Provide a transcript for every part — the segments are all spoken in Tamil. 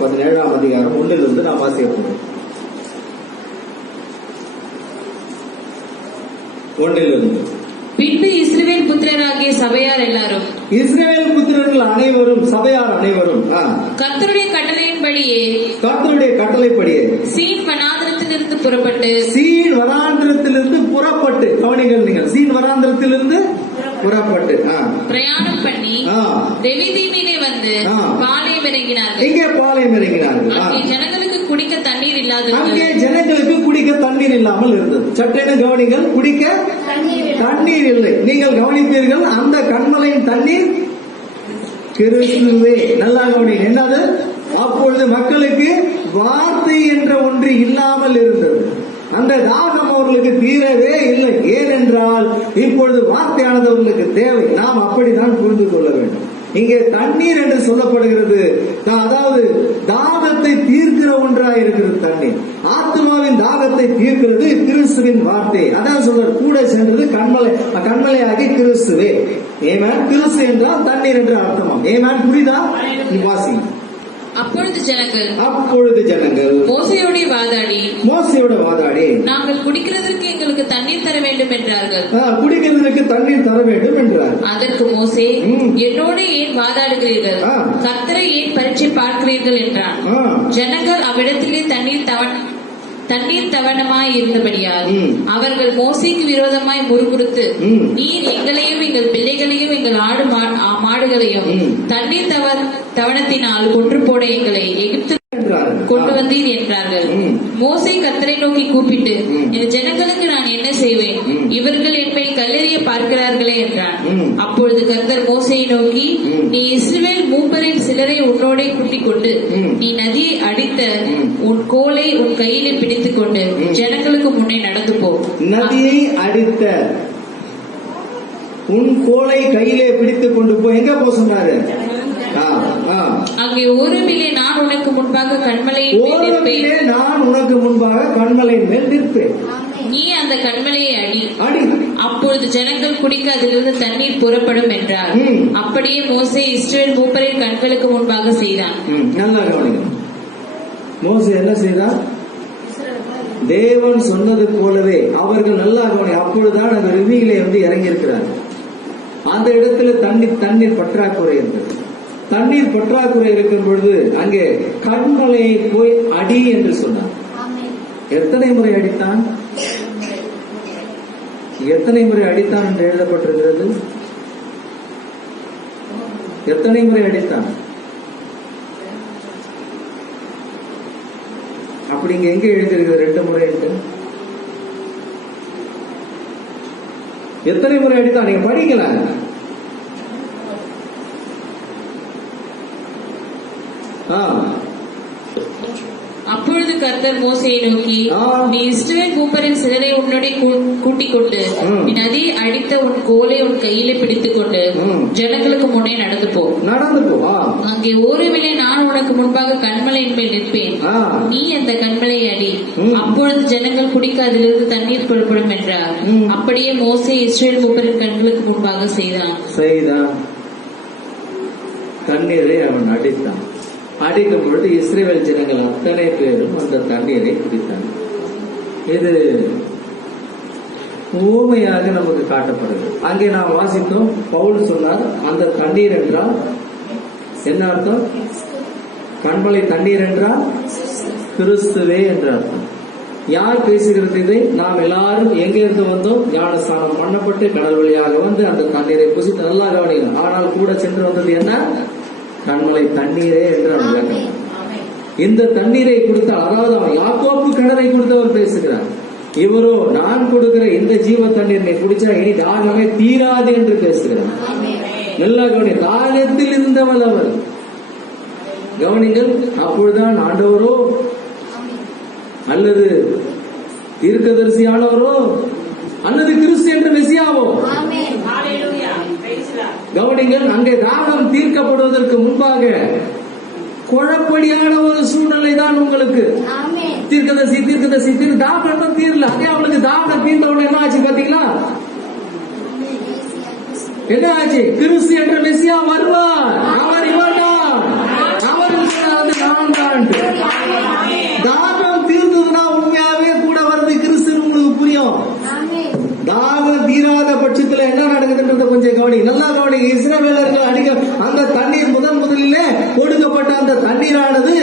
17ஆம் அதிகாரம் 1 நாம் வாசிக்க போறோம். 1 பின்பு இஸ்ரவேல் புத்திரராகிய சபையார் எல்லாரும், இஸ்ரவேல் புத்திரர்கள் அனைவரும், சபையார் அனைவரும் கர்த்தருடைய கட்டளையின்படியே சீன் வனாந்திரத்திலிருந்து புறப்பட்டு கவனிகள், நீங்கள் சீன் வனாந்திரத்திலிருந்து புறப்பட்டு பிரயாணம் பண்ணி ரெவிதீமிலே வந்து பாளையம் இறங்கினார்கள். இங்கே பாளையம் இறங்கினார்கள். அங்கே ஜனங்களுக்கு குடிக்க தண்ணீர் இல்லாதது. அங்கே ஜனங்களுக்கு குடிக்க தண்ணீர் இல்லாமல் இருந்தது. சற்றென கவனிங்கள், குடிக்க தண்ணீர் இல்லை. நீங்கள் கவனிப்பீர்கள், அந்த கண்மலையின் தண்ணீர் கிறிஸ்துவே. நல்லா கவனிங்க, என்னது? அப்பொழுது மக்களுக்கு வார்த்தை என்ற ஒன்று இல்லாமல் இருந்தது. அந்த தாகம் அவர்களுக்கு தீரவே இல்லை. ஏனென்றால் இப்பொழுது வார்த்தையானது அவர்களுக்கு தேவை. நாம் அப்படித்தான் புரிந்து கொள்ள வேண்டும். இங்கே தண்ணீர் என்று சொல்லப்படுகிறது, அதாவது தாகத்தை தீர்க்கிற ஒன்றாக இருக்கிறது. தண்ணீர் ஆத்மாவின் தாகத்தை தீர்க்கிறது கிறிஸ்துவின் வார்த்தை. அதான் சொல்ற, கூட சென்றது கண்மலையாகி கிறிஸ்துவே. ஏமேன். கிறிஸ்து என்றால் தண்ணீர் என்று அர்த்தமாம். ஏமேன். புரியுதா? வாசி. அப்பொழுது ஜனங்கள் மோசேயோடு வாதாடி நாங்கள் குடிக்கிறதற்கு எங்களுக்கு தண்ணீர் தர வேண்டும் என்றார்கள். அதற்கு மோசே, என்னோடு ஏன் வாதாடுகிறீர்கள்? கர்த்தரை ஏன் பரீட்சை பார்க்கிறீர்கள் என்றான். ஜனங்கள் அவ்விடத்திலே தண்ணீர் தவணமாய் இருந்தபடியால் அவர்கள் மோசேக்கு விரோதமாய் முறுமுறுத்து, நீர் எங்களையும் எங்கள் பிள்ளைகளையும் எங்கள் ஆடு மாடுகளையும் தண்ணீர் தவணத்தினால் கொன்று போட எங்களை எகிப்து கொண்டு வந்தீர் என்றார்கள். மோசே கர்த்தரை நோக்கி கூப்பிட்டு, என் ஜனங்களுக்கு நான் என்ன செய்வேன்? இவர்கள் என்மேல் கல்லெறிய பார்க்கிறார்களே என்றான். அப்பொழுது கர்த்தர் மோசையை நோக்கி, நீ இஸ்ரவேல் மூப்பரில் சிலரை உன்னோடே கூட்டிக் கொண்டு நீ நதியை அடித்த உன் கோலை உன் கையிலே பிடித்துக் கொண்டு ஜனங்களுக்கு முன்னே நடந்து போ. நதியை அடித்த உன் கோலை கையிலே பிடித்துக் கொண்டு போ. எங்க போ சொன்னாரு? அங்கே ஓரேபிலே நான் உனக்கு முன்பாக கன்மலையின் மேல் நிற்பேன். நீ அந்த கன்மலையை அடி. அப்பொழுது ஜனங்கள் குடிக்க அதிலிருந்து தண்ணீர் புறப்படும் என்றார். அப்படியே மோசே இஸ்ரவேல் மூப்பரின் கண்களுக்கு முன்பாக செய்தான். நல்லா கவனிங்க, மோசே என்ன செய்தான்? தேவன் சொன்னது போலவே அவர்கள் நல்லா கவனி. அப்பொழுதுதான் அந்த ரிவியிலே இறங்கி இருக்கிறார். அந்த இடத்துல தண்ணீர் பற்றாக்குறை இருந்தது. தண்ணீர் பற்றாக்குறை இருக்கும் பொழுது அங்கே கண்மலையை போய் அடி என்று சொன்னார். எத்தனை முறை அடித்தான் என்று எழுதப்பட்டிருக்கிறது? எத்தனை முறை அடித்தான்? அப்படி இங்க எங்க எழுதிருக்கிறது? 2 முறை என்று. எத்தனை முறை அடித்தான்? நீங்க படிக்கலாம். அப்பொழுது கர்த்தர் மோசேயை நோக்கி, நீ இஸ்ரவேல் மூப்பரின் சிலரை உன்னோட கூட்டிக் கொண்டு நீ நதியை அடித்த உன் கோலை உன் கையிலே பிடித்துக் கொண்டு ஜனங்களுக்கு முன்னே நடந்து போ. அங்கே ஓரேபிலே நான் உனக்கு முன்பாக கன்மலையின் மேல் நிற்பேன். நீ அந்த கன்மலையை அடி. அப்பொழுது ஜனங்கள் குடிக்க அதிலிருந்து தண்ணீர் புறப்படும் என்றார். அப்படியே மோசே இஸ்ரவேல் மூப்பரின் கண்களுக்கு முன்பாக செய்தான். தண்ணீரை அவன் அடித்தான். அடிக்கும் பொழுது இஸ்ரவேல் ஜனங்கள் அத்தனை பேரும் அந்த தண்ணீரை குடித்தார்கள். இது ஊமையாக நமக்கு காட்டப்படுது. அங்கே நாம் வாசித்தோம், பவுல் சொன்னார், அந்த தண்ணீர் என்றால் என்ன அர்த்தம்? கண்மலை தண்ணீர் என்றால் கிறிஸ்துவே என்ற அர்த்தம். யார் பேசுகிறது இதை? நாம் எல்லாரும் எங்க இருந்து வந்தோம்? ஞானஸ்நானம் பண்ணப்பட்டு கடல் வழியாக வந்து அந்த தண்ணீரை புசித்து நல்லா கவனிக்கணும். ஆனால் கூட சென்று வந்தது என்ன? கண்மலை தண்ணீரே என்று அவன் விளக்கம். இந்த தண்ணீரை கொடுத்தால், அதாவது அவன் யாக்கோப்பு கிணறை கொடுத்தவர் பேசுகிறார். இவரோ, நான் கொடுக்கிற இந்த ஜீவ தண்ணீர் நீ குடிச்சா இனி தாகமே தீராது என்று பேசுகிறார். நல்லா கவனி, தாகத்தில் இருந்தவள் அவர். கவனிங்கள். அப்பொழுதுதான் ஆண்டவரோ அல்லது தீர்க்கதரிசியானவரோ அல்லது கிறிஸ்து என்ற மெசியாவோ, கவனிங்கள், அங்கே தாகம் தீர்க்கப்படுவதற்கு முன்பாக குழப்படியான ஒரு சூழ்நிலை தான் உங்களுக்கு. தீர்க்கதரிசி தாகம் தீரல. அதே அவளுக்கு தாகம் தீர்ந்தவங்க என்ன ஆச்சு பாத்தீங்களா? என்ன ஆச்சு? கிறிஸ்து என்ற மெசியா வருவார். அவர் இவர்தான். அவர் நான் தான். ஊற்றுறான்ட்டு. தாகம் தீர்ந்ததுன்னா உண்மையாவே கூட வருது கிறிஸ்து உங்களுக்கு புரியும். தாகம் தீராத பட்சத்துல என்ன நடக்குதுன்றத கொஞ்சம் கவனி, நல்லா கவனி. இஸ்ரவேலர்கள் அடிக்க அந்த தண்ணீர் முதலிலே கொடுக்கப்பட்ட அந்த தண்ணீரானது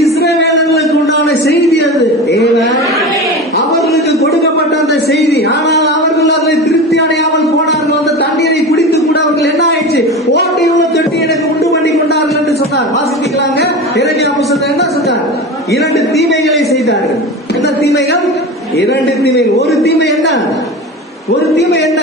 இஸ்ரவேலர்களுக்கு உண்டான செய்தி. அது அவர்களுக்கு கொடுக்கப்பட்ட அந்த செய்தி. ஆனால் அவர்கள் அதில் திருப்தி அடையாமல் போனார்கள். அந்த தண்ணீரை குடித்து கூட அவர்கள் என்ன ஆயிடுச்சு, ஓட்டையுள்ள தொட்டி எனக்கு உண்டு பண்ணி கொண்டார்கள் என்று சொன்னார். வாசிக்கலாங்க. எரேமியா புத்தகத்தில் என்ன சொன்னார்? 2 தீமைகளை செய்தார்கள். என்ன தீமைகள்? 2 தீமைகள். ஒரு தீமை என்ன?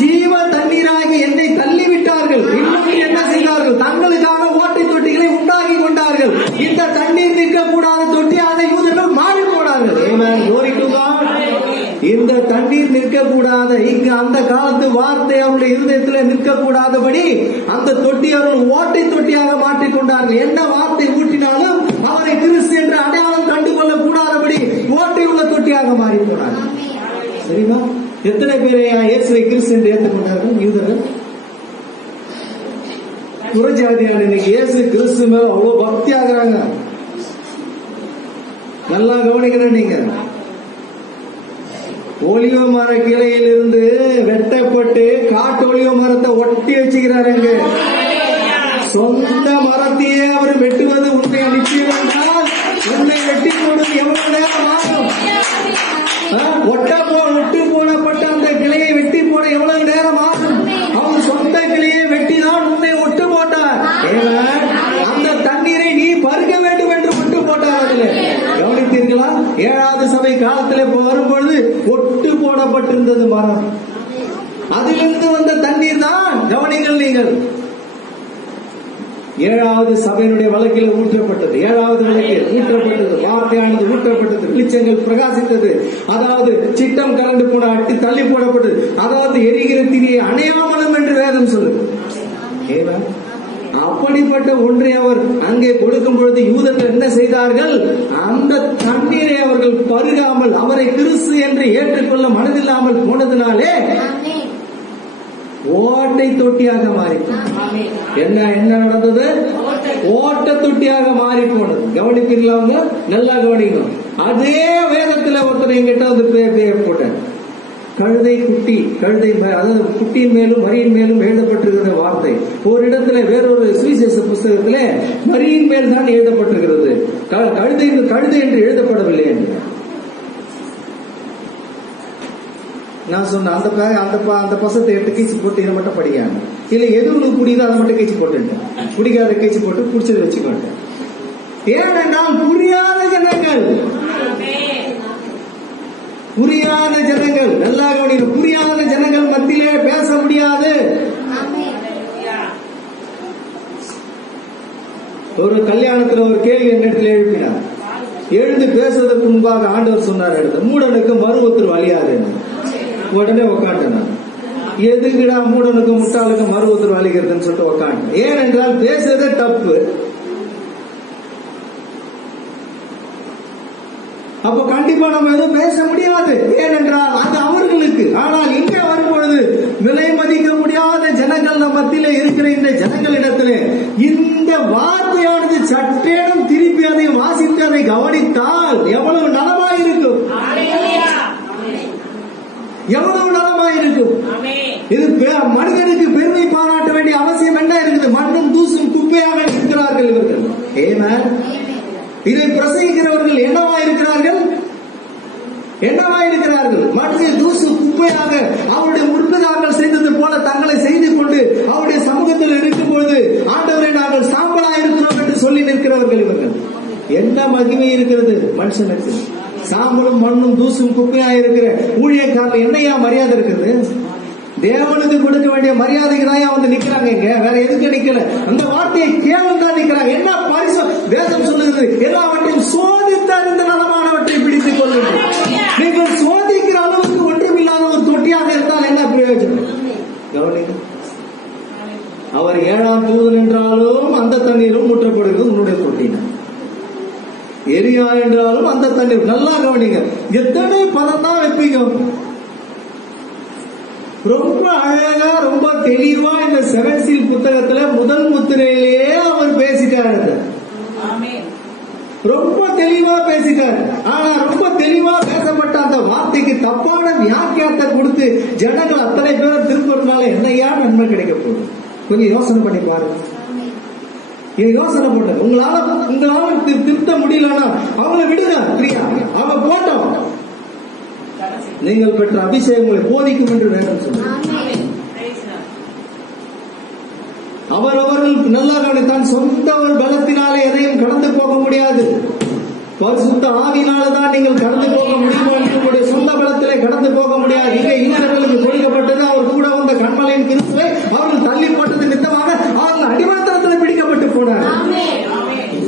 ஜீவ தண்ணீராகி என்னை தள்ளிவிட்டார்கள். இன்னொன்று என்ன செய்தார்கள்? தங்களுக்காக ஓட்டை தொட்டிகளை உண்டாக்கி கொண்டார்கள். இந்த தண்ணீர் நிற்கக்கூடாத தொட்டியாக யூதர்கள் மாறி போனார்கள். இந்த தண்ணீர் நிற்கக்கூடாத, இங்கு அந்த காலத்து வார்த்தை அவருடைய இருதயத்தில் நிற்கக்கூடாதபடி அந்த தொட்டி அவர்கள் ஓட்டை தொட்டியாக மாற்றிக்கொண்டார்கள். என்ன வார்த்தை ஊட்டினாலும் அவரை கிறிஸ்து என்ற அடையாளம் கண்டுகொள்ள கூடாதபடி ஓட்டை உள்ள தொட்டியாக மாறி போனார்கள். சரிங்களா? எத்தனை பேரை இயேசுவை கிறிஸ்து என்று ஏற்றுக்கொண்டார்கள் யூதர்கள்? புறஜாதியான இன்னைக்கு இயேசு கிறிஸ்து மேல அவ்வளவு பக்தி ஆகுறாங்க. நல்லா கவனிக்கிறேன். நீங்க ஒலிவ மர கிளையில் இருந்து வெட்டப்பட்டு காட்டு ஒலிவ மரத்தை ஒட்டி வச்சுக்கிறாருங்க. சொந்த மரத்தையே அவர் வெட்டுவது உண்மையா நிச்சயம் என்றால் உன்னை வெட்டி போடுவது எவ்வளவு நேரம் ஆகும்? ஒட்டு போடப்பட்ட அந்த கிளையை வெட்டி போட எவ்வளவு நேரம் ஆகும்? அவர் சொந்த கிளையை வெட்டிதான் உன்னை ஒட்டு போட்டார். அந்த தண்ணீரை நீ பருக வேண்டும் என்று ஒட்டு போட்டார். அதில் கவனித்தீர்களா? 7வது சபை காலத்தில் வரும்பொழுது ஒட்டு போடப்பட்டிருந்தது மரம். அதிலிருந்து வந்த தண்ணீர் தான் கவனிங்கள் நீங்கள் 7வது சபையினுடைய வழக்கில் ஊற்றப்பட்டது. 7வது வழக்கில் ஊற்றப்பட்டது. வார்த்தையானது ஊற்றப்பட்டது. வெளிச்சங்கள் பிரகாசித்தது. அதாவது சிட்டம் கலந்து போன அட்டி தள்ளி போடப்பட்டது. அதாவது எரிகிற திரியை அணையாமலும் என்று வேதம் சொல்லுது. அப்படிப்பட்ட ஒன்றை அவர் அங்கே கொடுக்கும் பொழுது யூதர்கள் என்ன செய்தார்கள்? அந்த தண்ணீரை அவர்கள் பருகாமல் அவரை கிறிஸ்து என்று ஏற்றுக்கொள்ள மனதில்லாமல் போனதினாலே ஓட்டை தொட்டியாக மாறி என்ன நடந்தது? ஓட்ட தொட்டியாக மாறி போனது. கவனிப்பீர்களா? நல்லா கவனிக்கணும். அதே வேதத்துல ஒருத்தர் எங்கிட்ட வந்து பேர் போட்டார். கழுதை அதாவது குட்டியின் மேலும் மரியின் மேலும் எழுதப்பட்டிருக்கிற வார்த்தை ஒரு இடத்துல வேறொரு சுவிசேஷ புஸ்தகத்துல மரியின் மேல் தான் எழுதப்பட்டிருக்கிறது, கழுதை என்று எழுதப்படவில்லை என்று நான் சொன்னேன். அந்த பசத்தை எடுத்து கீச்சு போட்டு இதை மட்டும் படிக்காங்க. இல்ல எது உங்களுக்கு புரியுதோ அதை மட்டும் கீச்சு போட்டுட்டேன். பிடிக்காத கீச்சு போட்டு பிடிச்சது வச்சுக்கோட்டேன். ஏனென்றால் புரியாத ஜனங்கள் நல்லா கவனிக்க. புரியாத ஜனங்கள் மத்தியிலே பேச முடியாது. ஒரு கல்யாணத்துல ஒரு கேள்வி என்னிடத்தில் எழுப்பினார். எழுந்து பேசுவதற்கு முன்பாக ஆண்டவர் சொன்னார், மூடனுக்கு மறுவத்தர் வழியாது. உடனே உக்காண்டேன். எதுக்குடா மூடனுக்கு முட்டாளுக்கு மறுவத்தர் வழிகிறதுன்னு சொல்லிட்டு உக்காண்டேன். ஏனென்றால் பேசுறதே தப்பு. அப்ப கண்டிப்பா நம்ம எதுவும் பேச முடியாது. ஏனென்றால் அது அவர்களுக்கு. ஆனால் இங்கே வரும்பொழுது விலை மதிக்க முடியாத ஜனங்கள் நம்ம மத்தியில இருக்கிற இந்த ஜனங்களிடத்திலே இந்த வார்த்தையானது சற்றேனும் திருப்பி அதை வாசித்து அதை கவனித்தால் எவ்வளவு நலமாயிருக்கும், எவ்வளவு நலமாயிருக்கும். இது மனிதனுக்கு பெருமை பாராட்ட வேண்டிய அவசியம் என்ன இருக்குது? மண்ணும் தூசும் குப்பையாக இருக்கிறார்கள் இவர்கள். ஏன்னா இதை பிரசங்கிக்கிறவர்கள் என்னவாயிருக்கிறார்கள்? மண்ணில் தூசு குப்பையாக அவருடைய முற்பதாக்கள் செய்தது போல தங்களை செய்து கொண்டு அவருடைய சமூகத்தில் இருக்கும் பொழுது ஆண்டவரை நாங்கள் சாம்பலா இருக்கிறோம் என்று சொல்லி நிற்கிறவர்கள் இவர்கள். என்ன மகிமை இருக்கிறது மனுஷனுக்கு? சாம்பலும் மண்ணும் தூசும் குப்பையாக இருக்கிற ஊழியக்காரர்கள் என்னையா மரியாதை இருக்கிறது? தேவனுக்கு கொடுக்க வேண்டிய மரியாதைக்கு தான் வந்து நிக்கிறாங்க. இங்க வேற எதுக்கு நிக்கல? அந்த வார்த்தையை கேவலம் தான் நிக்கிறாங்க. என்ன பரிசு வேதம் சொல்லுகிறது? எல்லாவற்றையும் சோதித்தறிந்த நலமானவற்றை பிடித்துக் கொள்ளுங்கள். நீங்கள் சோதிக்கிற அளவுக்கு ஒன்றுமில்லாத ஒரு தொட்டியாக இருந்தால் என்ன பிரயோஜனம்? கவனிக்க. அவர் 7ஆம் தூதன் என்றாலும் அந்த தண்ணீரும் ஊற்றப்படுகிறது உன்னுடைய தொட்டின. எரியா என்றாலும் அந்த தண்ணீர். நல்லா கவனிங்க. எத்தனை பதம் தான் வைப்பீங்க? ரொம்ப அழகா ரொம்ப தெளிவா இந்த 7 சீல் புத்தகத்துல முதல் முத்திரையிலேயே அவர் பேசிட்டாரு. ரொம்ப தெளிவா பேசிட்டார். ஆனா ரொம்ப தெளிவா பேசப்பட்ட அந்த வார்த்தைக்கு தப்பான வியாக்கியாத்தை கொடுத்து ஜனங்கள் அத்தனை பேரும் திருப்பறதுனால என்னையா நன்மை கிடைக்க போகுது? கொஞ்சம் யோசனை பண்ணி பாருங்க. யோசனை பண்ணுங்க. உங்களால திருத்த முடியலன்னா அவங்களை விடுங்க, பிரியா, அவங்க போட்டோம். நீங்கள் பெற்ற அபிஷேகம் உங்களை போதிக்கும் என்று வேதம் சொல்லுங்க. அவர்கள் நல்லா கவனித்தான். சொந்த ஒரு பலத்தினாலே எதையும் கடந்து போக முடியாது. பரிசுத்த ஆவியினால்தான் நீங்கள் கடந்து போக முடியும். உங்களுடைய சொந்த பலத்திலே கடந்து போக முடியாது. இங்கே இஸ்ரவேலுக்கு கொடுக்கப்பட்டது அவர் கூட வந்த கன்மலையின் கிறிஸ்துவை அவர்கள் தள்ளிப்பட்டது நிமித்தமாக அவர்கள் அடிமைத்தனத்தில் பிடிக்கப்பட்டு போனார்.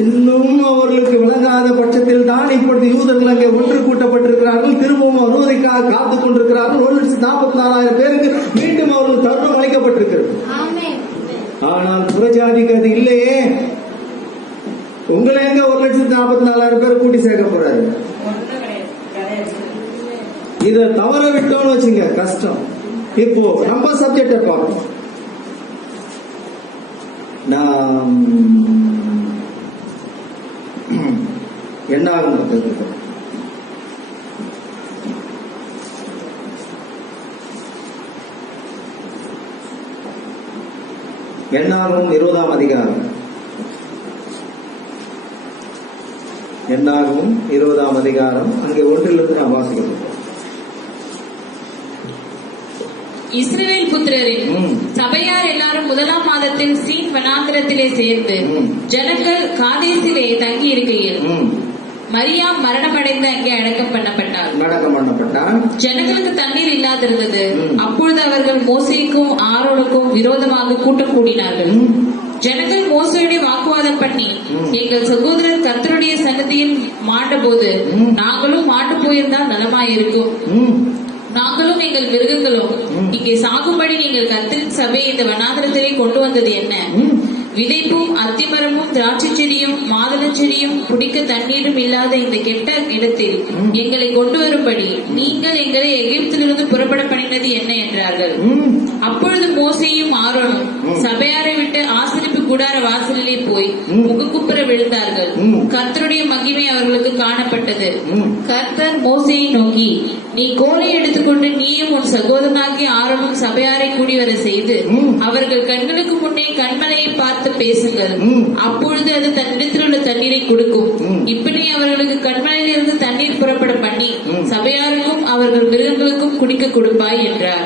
இன்னும் அவர்களுக்கு விளங்காத பட்சத்தில் தான் இப்பொழுது யூதர்கள் அங்கே ஒன்று கூட்டப்பட்டிருக்கிறார்கள். திரும்பவும் வருவதற்காக காத்துக் கொண்டிருக்கிறார்கள். 1,44,000 பேருக்கு மீண்டும் அவர்கள் தருணம் அளிக்கப்பட்டிருக்கிறது. ஆனால் புறஜாதிக்கு அது இல்லையே. உங்களை எங்க 1,44,000 பேர் கூட்டி சேர்க்க போறாரு? இத தவற விட்டோம்னு வச்சுங்க, கஷ்டம். இப்போ நம்ம சப்ஜெக்ட பார்ப்போம். நாம் என்ன ஆகும்? என்னாகும் 20ஆம் அதிகாரம். என்னாகும் 20ஆம் அதிகாரம். அங்கே 1 நாம் வாசிக்கிறோம். இஸ்ரவேல் புத்திரரின் சபையார் எல்லாரும் 1ஆம் மாதத்தில் சீன் வனாந்திரத்திலே சேர்ந்து ஜனங்கள் காதேசிலே தங்கி இருக்கையில் மரியாம் மரணமடைந்து அங்கே அடக்கம் பண்ணப்பட்டார். ஜனங்களுக்கு தண்ணீர் இல்லாதிருந்தது. அப்பொழுது அவர்கள் மோசேக்கும் ஆரோனுக்கும் விரோதமாக கூட்டம் கூடினார்கள். ஜனங்கள் மோசேயுடைய வாக்குவாதம் பண்ணி, எங்கள் சகோதரர் கர்த்தருடைய சன்னதியில் மாண்டபோது நாங்களும் மாண்டு போயிருந்தால் நலமாயிருக்கும். நாங்களும் எங்கள் மிருகங்களும் இங்கே சாகும்படி நீங்கள் கர்த்தரின் சபையை இந்த வனாந்திரத்திலே கொண்டு வந்தது என்ன? விதைப்பும் அத்திமரமும் திராட்சை செடியும் மாதுளம் செடியும் குடிக்க தண்ணீரும் இல்லாத இந்த கெட்ட இடத்தில் எங்களை கொண்டு வரும்படி நீங்கள் எங்களை எகிப்திலிருந்து புறப்பட பண்ணினது என்ன என்றார்கள். அப்பொழுது மோசேயும் ஆரோனும் சபையாரை விட்டு ஆசரிப்பு கூடார வாசலிலே போய் முகக்குப்புற விழுந்தார்கள். கர்த்தருடைய மகிமை அவர்களுக்கு காணப்பட்டது. கர்த்தர் மோசேயை நோக்கி, நீ கோலை எடுத்துக்கொண்டு நீயும் உன் சகோதரனாகிய ஆரோனும் சபையாரை கூடி வர செய்து அவர்கள் கண்களுக்கு முன்னே கண்மலையை பார்த்து பேசுங்கள். அப்பொழுது அது தன்னிடத்தில் உள்ள தண்ணீரை கொடுக்கும். இப்படி அவர்களுக்கு கண்மலையிலிருந்து தண்ணீர் புறப்பட பண்ணி சபையாருக்கும் அவர்கள் மிருகங்களுக்கும் குடிக்க கொடுப்பாய் என்றார்.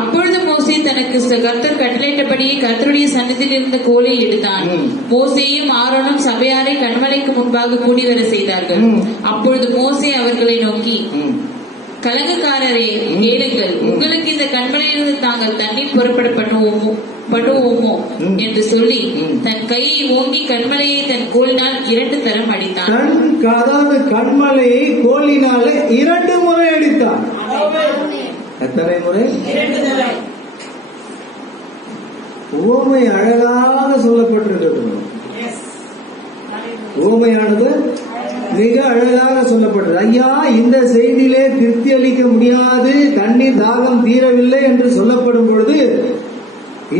அப்பொழுது மோசே தனக்கு கர்த்தர் கட்டளையிட்டபடியே கர்த்தருடைய சன்னதியில் இருந்த கோலை எடுத்தான். மோசேயும் ஆரோனும் சபையாரை கண்மலைக்கு முன்பாக கூடி வர செய்தார்கள். அப்பொழுது மோசே அவர்களை நோக்கி, கலகக்காரரே கேளுங்கள், உங்களுக்கு இந்த கண்மலையிலிருந்து தாங்கள் தண்ணீர் புறப்பட பண்ணுவோமோ என்று சொல்லி தன் கையை ஓங்கி கண்மலையை தன் கோலினால் 2 தரம் அடித்தான். அதாவது கண்மலையை கோலினால 2 முறை அடித்தான். எத்தனை முறை? 2 முறை. உவமை அழகாக சொல்லப்பட்டிருக்கிறது. உவமையானது மிக அழகாக சொல்லப்பட்டது. ஐயா, இந்த செய்தியிலே திருப்தி அளிக்க முடியாது, தண்ணீர் தாகம் தீரவில்லை என்று சொல்லப்படும் பொழுது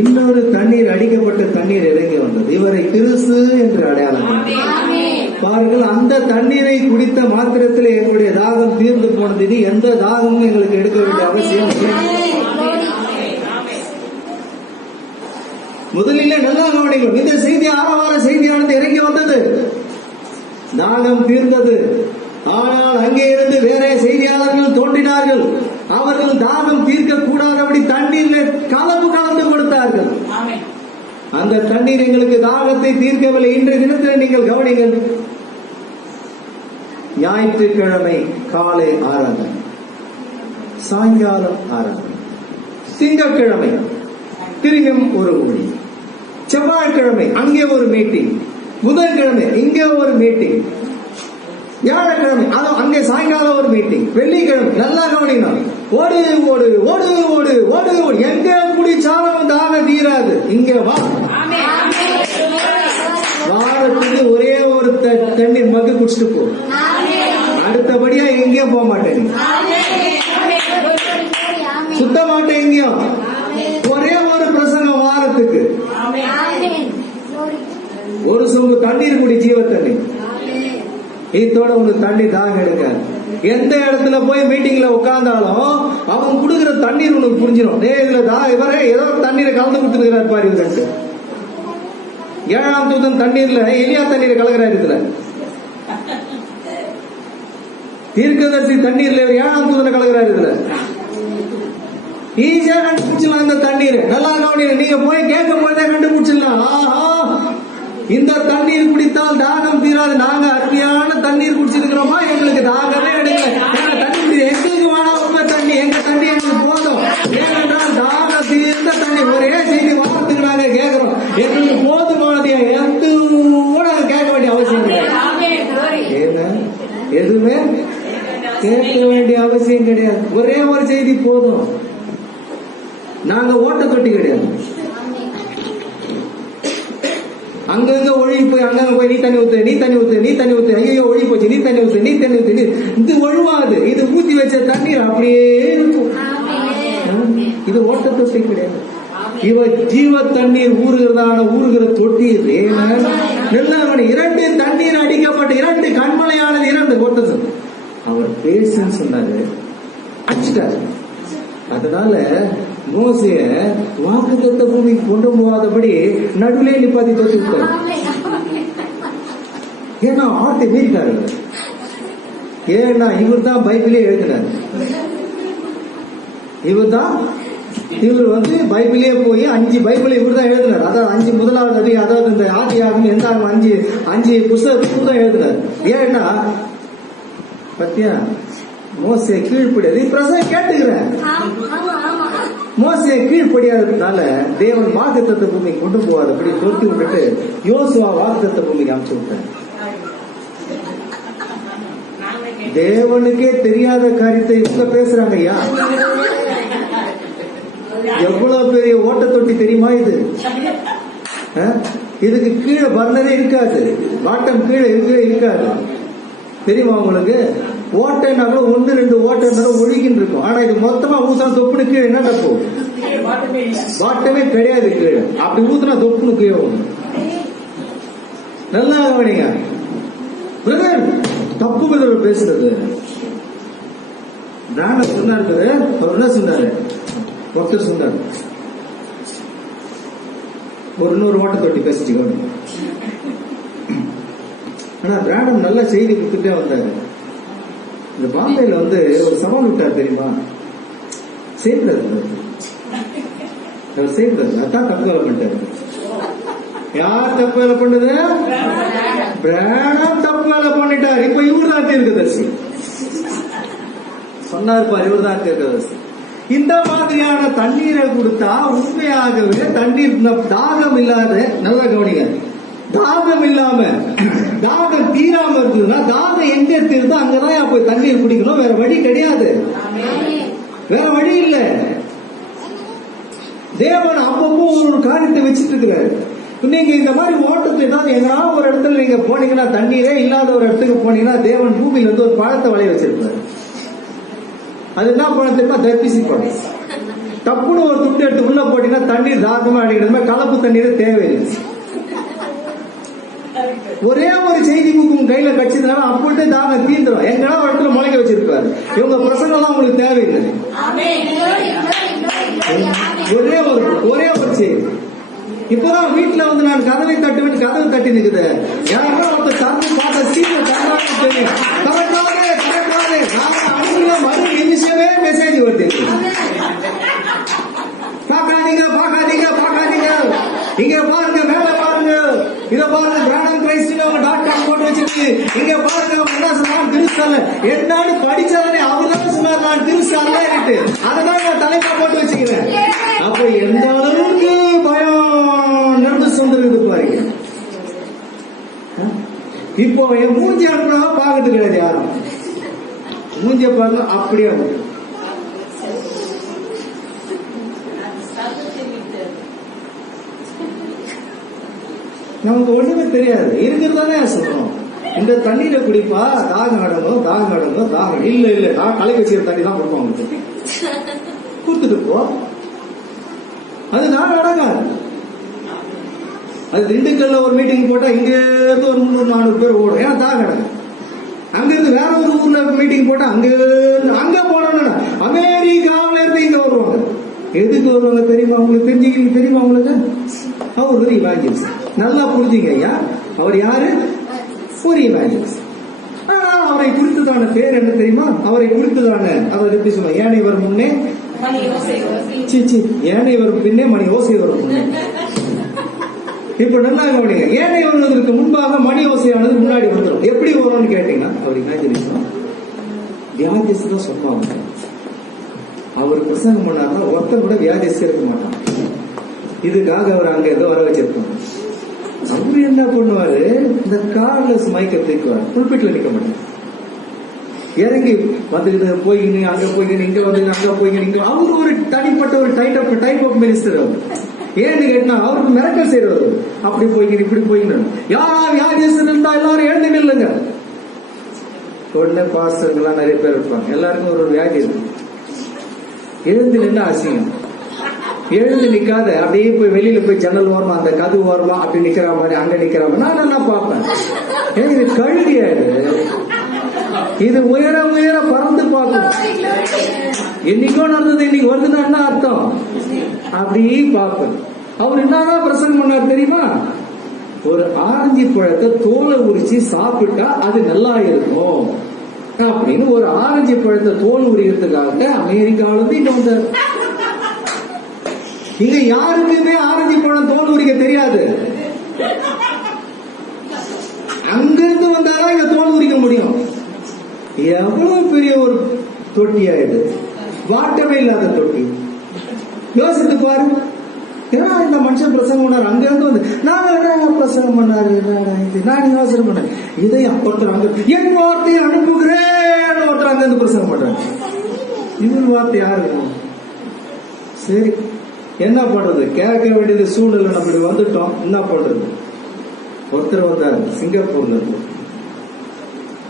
இன்னொரு தண்ணீர், அடிக்கப்பட்ட தண்ணீர் இறங்கி வந்தது. இவரை கிறிஸ்து என்று அடையாளம் பாருங்கள். அந்த தண்ணீரை குடித்த மாத்திரத்தில் எங்களுடைய தாகம் தீர்ந்து போனது. இனி எந்த தாகமும் எங்களுக்கு எடுக்க வேண்டிய அவசியம் இல்லை. முதலில் நல்லா கவனிக்கும். இந்த செய்தி 6வார செய்தியானது இறங்கி வந்தது, தாகம் தீர்ந்தது. ஆனால் அங்கே இருந்து வேற செய்தியாளர்கள் தோன்றினார்கள். அவர்கள் தாகம் தீர்க்க கூடாதபடி தண்ணீரில் கலந்து கொடுத்தார்கள். அந்த தண்ணீர் எங்களுக்கு தாகத்தை தீர்க்கவில்லை. இன்றைய தினத்தில் நீங்கள் கவனிங்கள். ஞாயிற்றுக்கிழமை காலை ஆராதனை, சாயங்காலம் ஆராதனை, திங்கட்கிழமை திரும்பியும் ஒரு ஊழி, செவ்வாய்க்கிழமை அங்கே ஒரு மீட்டிங், புதன்கிழமை இங்கே ஒரு மீட்டிங், வியாழக்கிழமை அங்கே சாயங்காலம் ஒரு மீட்டிங், வெள்ளிக்கிழமை நல்லா கவனிக்கணும். ஓடு ஓடு ஓடு ஓடு ஓடு ஓடு, எங்க குடிச்சாலும் தாக தீராது. இங்க வா, வாரத்துக்கு ஒரே ஒரு தண்ணீர் மக்கு குடிச்சிட்டு போ. அடுத்தபடியா எங்கேயும் போக மாட்டேன், சுத்த மாட்டேன் எங்கேயும். ஒரே ஒரு பிரசங்கம் வாரத்துக்கு. ஒரு சொம்பு தண்ணீர் குடி, ஜீவ தண்ணி. இதோட உங்களுக்கு தண்ணி தாகம் எடுக்காது. எந்த இடத்துல போய் மீட்டிங்ல உட்கார்ந்தாலும் அவன் குடுக்கிற தண்ணீர் உனக்கு புரிஞ்சிடும். இதுல இவரே ஏதோ தண்ணீரை கலந்து கொடுத்துருக்கிறார் பாரு இவருக்கு. 7ஆம் தூதன் தண்ணீர்ல எலியா தண்ணீரை கலக்கிறார். இதுல தீர்க்கதரிசி தண்ணீர்ல 7ஆம் தூதனை கலக்கிறார். இதுல ஈஸியா கண்டுபிடிச்சலாம் இந்த தண்ணீர். நல்லா கவனிங்க, நீங்க போய் கேட்கும் போதே கண்டுபிடிச்சிடலாம். ஆஹா, இந்த தண்ணீர் குடித்தால் தாகம் தீராது. நாங்க அருமையான தண்ணீர் குடிச்சிருக்கிறோமா, எங்களுக்கு தாகமே எடுக்கல. எங்க தண்ணி எங்களுக்கு வேணா உண்மை தண்ணி, எங்க தண்ணி எங்களுக்கு போதும். ஏனென்றால் தாகம் தீர்ந்த தண்ணி. ஒரே செய்தி வாரத்துக்கு நாங்க கேட்கிறோம், எங்களுக்கு போதுமானது. எந்த கூட கேட்க வேண்டிய அவசியம் கிடையாது. எதுவுமே கேட்க வேண்டிய அவசியம் கிடையாது. ஒரே ஒரு செய்தி போதும். நாங்க ஓட்ட தொட்டி கிடையாது. அங்கங்க ஒழுகி போய் அங்கங்க போய் நீ தண்ணி ஊத்து, நீ தண்ணி ஊத்து, நீ தண்ணி ஊத்து, ஐயோ ஒழுகி போச்சு, நீ தண்ணி ஊத்து, நீ தண்ணி ஊத்து. இது ஒழுவாது. இது ஊத்தி வச்ச தண்ணீர் அப்படியே இருக்கும். இது ஓட்ட தொட்டி கிடையாது. இவ ஜீவ தண்ணீர் ஊறுகிற தொட்டி. நெல்லவன் 2 தண்ணீர் அடிக்கப்பட்ட 2 கண்மலையானது 2 ஓட்டது. அவர் பேசுன்னு சொன்னாரு, அடிச்சிட்டாரு. அதனால மோசே வாக்குத்தத்த பூமிக்கு கொண்டு போகாதபடி நடுவிலே நிப்பாத்தி தோத்து விட்டார். ஏன்னா ஆட்டை மீறிட்டாரு. ஏன்னா இவர் தான் பைபிளே எழுதினார். இவர் பைபிளே போய் 5 பைபிளை இவர் தான் எழுதினார். அதாவது 5 முதலாவது அடி, அதாவது இந்த ஆதியாகமம் எந்தாகமம் 5 புத்தகத்துக்கு தான் எழுதினார். ஏன்னா பத்தியா மோசே கீழ்ப்படியாது. பிரசங்க கேட்டுக்கிறேன். மோசே கீழ்ப்படியாததுனால தேவன் வாக்குத்தத்த பூமிக்கு கொண்டு போவாதபடி தொட்டி விட்டுட்டு யோசுவா வாக்குத்தத்த பூமிக்கு அனுப்பிச்சு விட்டார். தேவனுக்கே தெரியாத காரியத்தை இவங்க பேசுறாங்க. ஐயா, எவ்வளவு பெரிய ஓட்ட தொட்டி தெரியுமா இது? இதுக்கு கீழே பர்னரே இருக்காது, பாட்டம் கீழே இருக்காது. தெரியுமா உங்களுக்கு? ஓட்டைனா கூட 1-2 ஓட்டை ஒழுகின்னு இருக்கும். ஆனா இது மொத்தமா ஊசா தொப்புனு கீழே என்ன தப்பு? பாட்டமே கிடையாது கீழே. அப்படி ஊத்துனா தொப்புனு கீழே வரும். நல்லா கவனிங்க பிரதர், தப்பு பிரதர் பேசுறது. பிராண்டர் சொன்னாரு. அவர் என்ன சொன்னாரு? ஒருத்தர் சொன்னார், ஒரு 100 ஓட்ட தொட்டி பேசிட்டு. ஆனா பிராண்டம் நல்ல செய்தி கொடுத்துட்டே வந்தாரு. இந்த பாம்பேல ஒரு சவால் விட்டார் தெரியுமா? செய்யக்கூடாது, அவர் செய்யக்கூடாது. அதான் தப்பு வேலை பண்ணிட்டாரு. யார் தப்பு வேலை பண்ணது? பிராண்டம் தப்பு வேலை பண்ணிட்டார். இப்ப இவர் தான் தீர்க்கதரிசி சொன்னார் பாரு, இவர் தான் தீர்க்கதரிசி. இந்த மாதிரியான தண்ணீரை கொடுத்தா உண்மையாகவே தண்ணீர் தாகம் இல்லாத, நல்லா கவனிங்க, தாகம் இல்லாம தாகம் தீராம இருந்ததுன்னா தாகம் எங்க தீருதோ அங்கதான் போய் தண்ணீர் குடிக்கணும். வேற வழி கிடையாது, வேற வழி இல்ல. தேவன் அப்பப்போ ஒரு காரியத்தை வச்சிட்டு இருக்கிறாரு. நீங்க இந்த மாதிரி ஓட்டத்தை தான் எங்கனாலும் ஒரு இடத்துல நீங்க போனீங்கன்னா, தண்ணீரே இல்லாத ஒரு இடத்துக்கு போனீங்கன்னா, தேவன் பூமியில ஒரு பழத்தை வளைய வச்சிருப்பாரு. அது என்ன பழத்துக்குன்னா தர்பிசி பழம். தப்புன்னு ஒரு துண்டு எடுத்து உள்ள போட்டீங்கன்னா தண்ணீர் தாகமா அடிக்கிற கலப்பு தண்ணீர் தேவையில்லை. ஒரே ஒரு செய்தி புக்கு கையில கட்சினாலும் அப்படின்ட்டு தாகம் தீந்துடும். எங்கன்னா ஒரு இடத்துல முளைக்க வச்சிருப்பாரு. இவங்க பிரசங்கம் எல்லாம் உங்களுக்கு தேவையில்லை. ஒரே ஒரு செய்தி. இப்பதான் வீட்டுல நான் கதவை தட்டு விட்டு கதவை தட்டி நிக்குது. யாருன்னா ஒருத்தர் தந்து பார்த்த சீன தெரியும். மறு நிமிஷமே மெசேஜ் வருது. பாக்காதீங்க பாக்காதீங்க பாக்காதீங்க, இங்க பாருங்க, மேல பாருங்க, இத பாருங்க, பிராணம் கிரைஸ்ட்.com போட்டு வச்சிருக்கு. இங்க பாருங்க, என்ன சொன்னாங்க, கிறிஸ்தவ என்னன்னு படிச்சாலே அவர்தான் சொன்னார், நான் கிறிஸ்தவ இருக்கு. அததான் நான் தலைப்பா போட்டு வச்சுக்கிறேன். அப்ப எந்த அளவுக்கு பயம் நடந்து சொந்தது பாருங்க. இப்போ என் மூஞ்சி அனுப்புனா பாக்குறது கிடையாது. யாரும் மூஞ்சிய பாருங்க, அப்படியே நமக்கு ஒண்ணுமே தெரியாது. இருக்கிறதானே சொல்றோம். இந்த தண்ணீரை குடிப்பா, தாகம் அடங்கும், தாகம் அடங்கும், தாகம் இல்ல இல்ல, நான் கலை வச்சுக்கிற தண்ணி தான் கொடுப்போம். அவங்களுக்கு கொடுத்துட்டு போ, அது தாகம் அடங்காது. அது திண்டுக்கல்ல ஒரு மீட்டிங் போட்டா இங்க இருந்து ஒரு 300-400 பேர் ஓடும். ஏன்னா தான் கிடக்கு. அங்க இருந்து வேற ஒரு ஊர்ல மீட்டிங் போட்டா அங்க போனோம்னா அமெரிக்காவில இருந்து இங்க வருவாங்க. எதுக்கு வருவாங்க தெரியுமா? உங்களுக்கு தெரிஞ்சுக்கிறீங்க தெரியுமா? உங்களுக்கு அவர் ஒரு இவாஞ்சலிஸ்ட். நல்லா புரிஞ்சுங்க ஐயா. அவர் யாரு? ஒரு இவாஞ்சலிஸ்ட். அவரை குறித்துதான பேர் என்ன தெரியுமா? அவரை குறித்துதான அவர் எப்படி சொல்ல, ஏனை வரும் முன்னே ஏனை வரும் பின்னே மணி ஓசை வரும் முன்னே. இப்ப நல்லா கவனிங்க. ஏனை வருவதற்கு முன்பாக மணி ஓசையானது முன்னாடி வந்துடும். எப்படி வரும்னு கேட்டீங்கன்னா அவர் இவாஞ்சலிஸ்ட் வியாதிஸ்ட் தான் சொல்லுவாங்க. அவர் பிரசங்கம் பண்ணாருன்னா ஒருத்தர் கூட வியாதிஸ்ட் இருக்க மாட்டாங்க. இதுக்காக அவர் அங்க ஏதோ வர வச்சிருப்பாங்க. அவரு என்ன பண்ணுவாரு, இந்த கார்லெஸ் மைக்க தூக்குவார். புல்பிட்ல நிக்க மாட்டார். இறங்கி வந்துட்டு போய்கின்னு அங்க போய்கின்னு இங்க வந்து அங்க போய்கின்னு இங்க. அவரு ஒரு தனிப்பட்ட ஒரு டைப் ஆஃப் மினிஸ்டர். அவர் ஏன்னு கேட்டா அவருக்கு மிரட்டல் செய்யறது. அப்படி போய்கின்னு இப்படி போய்கின்னு யார் இருந்தா எல்லாரும் எழுந்து நில்லுங்க. உடனே பாஸ்டர்கள்லாம் நிறைய பேர் இருப்பாங்க. எல்லாருக்கும் ஒரு வியாதி இருக்கு. எழுந்து நின்று அசிங்கம். எழுந்து நிக்காத அப்படியே போய் வெளியில போய் ஜன்னல் ஓரமா அந்த கது ஓரமா அப்படி நிக்கிற மாதிரி அங்க நிக்கிற மாதிரி நான் நல்லா பார்ப்பேன். இது கழுதியாரு. இது உயர உயர பறந்து பார்க்கும். என்னைக்கோ நடந்தது இன்னைக்கு வருதுன்னா என்ன அர்த்தம்? அப்படி பார்ப்பேன். அவர் என்னதான் பிரசங்கம் பண்ணார் தெரியுமா? ஒரு ஆரஞ்சு பழத்தை தோலை உரிச்சு சாப்பிட்டா அது நல்லா இருக்கும் அப்படின்னு ஒரு ஆரஞ்சு பழத்தை தோல் உரிக்கிறதுக்காக அமெரிக்காவில இருந்து இங்க வந்தார். இங்க யாருக்குமே ஆரஞ்சு பழம் தோல் உரிக்க தெரியாது. அங்கிருந்து வந்தாதான் இங்க தோல் உரிக்க முடியும். எவ்வளவு பெரிய ஒரு தொட்டி ஆயிடுது. வாட்டமே இல்லாத தொட்டி. யோசித்து பாரு. ஏன்னா இந்த மனுஷன் பிரசங்கம் பண்ணாரு. அங்க இருந்து வந்து நான் பிரசங்கம் பண்ணாரு. நான் யோசனை பண்ணேன். இதை ஒருத்தர் அங்க என் வார்த்தையை அனுப்புகிறேன் ஒருத்தர் அங்க இருந்து பிரசங்கம் பண்றாரு. இது வார்த்தை யாரு? சரி என்ன பண்றது? கேட்க வேண்டியது சூழ்நிலை நம்ம வந்துட்டோம். என்ன பண்றது? ஒருத்தர் வந்தார் சிங்கப்பூர்ல இருந்து.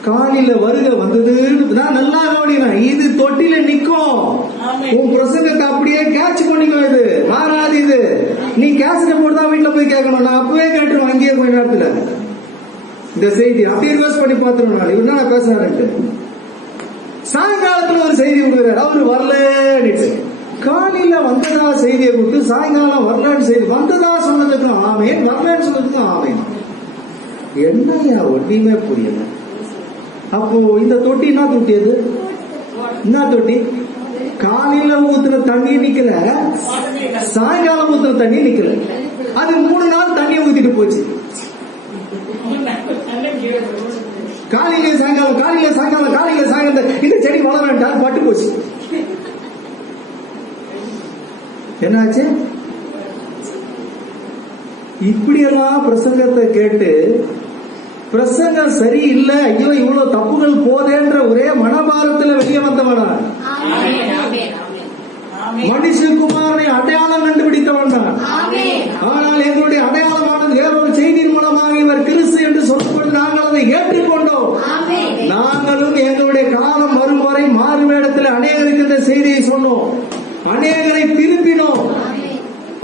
காலையில வருக வந்தது. நான் நல்லா கவனிக்கிறேன். இது தொட்டில நிக்கும். உன் பிரசங்கத்தை அப்படியே கேட்ச் பண்ணிக்கோ. இது மாறாது. இது நீ கேட்ச் போட்டுதான் வீட்டுல போய் கேட்கணும். நான் அப்பவே கேட்டுருவேன். அங்கேயே போய் நேரத்துல இந்த செய்தி அப்படியே ரிவர்ஸ் பண்ணி பாத்துருவேன். இவர் நான் பேசுறாரு. சாயங்காலத்துல ஒரு செய்தி விடுறாரு. அவரு வரலன்னுட்டு காலையில வந்ததா செய்தியை கொடுத்து சாயங்காலம் வரலான்னு செய்தி வந்ததா சொன்னதுக்கும் ஆமேன், வரலான்னு சொன்னதுக்கும் ஆமேன். என்னையா ஒன்றுமே புரியல. அப்போ இந்த தொட்டி என்ன தொட்டி? அது என்ன தொட்டி? காலையில ஊத்துற தண்ணி நிக்கல, சாயங்காலம் ஊத்துற தண்ணி நிக்கல. அது 3 நாள் தண்ணியை ஊத்திட்டு போச்சு. காலையில சாயங்காலம் காலையில சாயங்காலம் காலையில சாயங்காலம் இந்த செடி வளரட்டால் பட்டு போச்சு. என்னாச்சு? இப்படியெல்லாம் பிரசங்கத்தை கேட்டு பிரசங்கம் சரியில்லை, ஐயோ இவ்வளவு தப்புகள் போதேன்ற ஒரே மனபாரத்தில் வெளியே வந்தவனா? மனுஷகுமாரனை அடையாளம் கண்டுபிடித்தவன் தான். ஆனால் எங்களுடைய அடையாளமானது வேறொரு செய்தியின் மூலமாக இவர் கிறிஸ்து என்று சொல்லப்பட்டு நாங்கள் அதை ஏற்றுக்கொண்டோம். நாங்களும் எங்களுடைய காலம் வரும் வரை மாறுவேடத்தில் அநேகருக்கு இந்த செய்தியை சொன்னோம். அநேகரை திருப்பினோம்.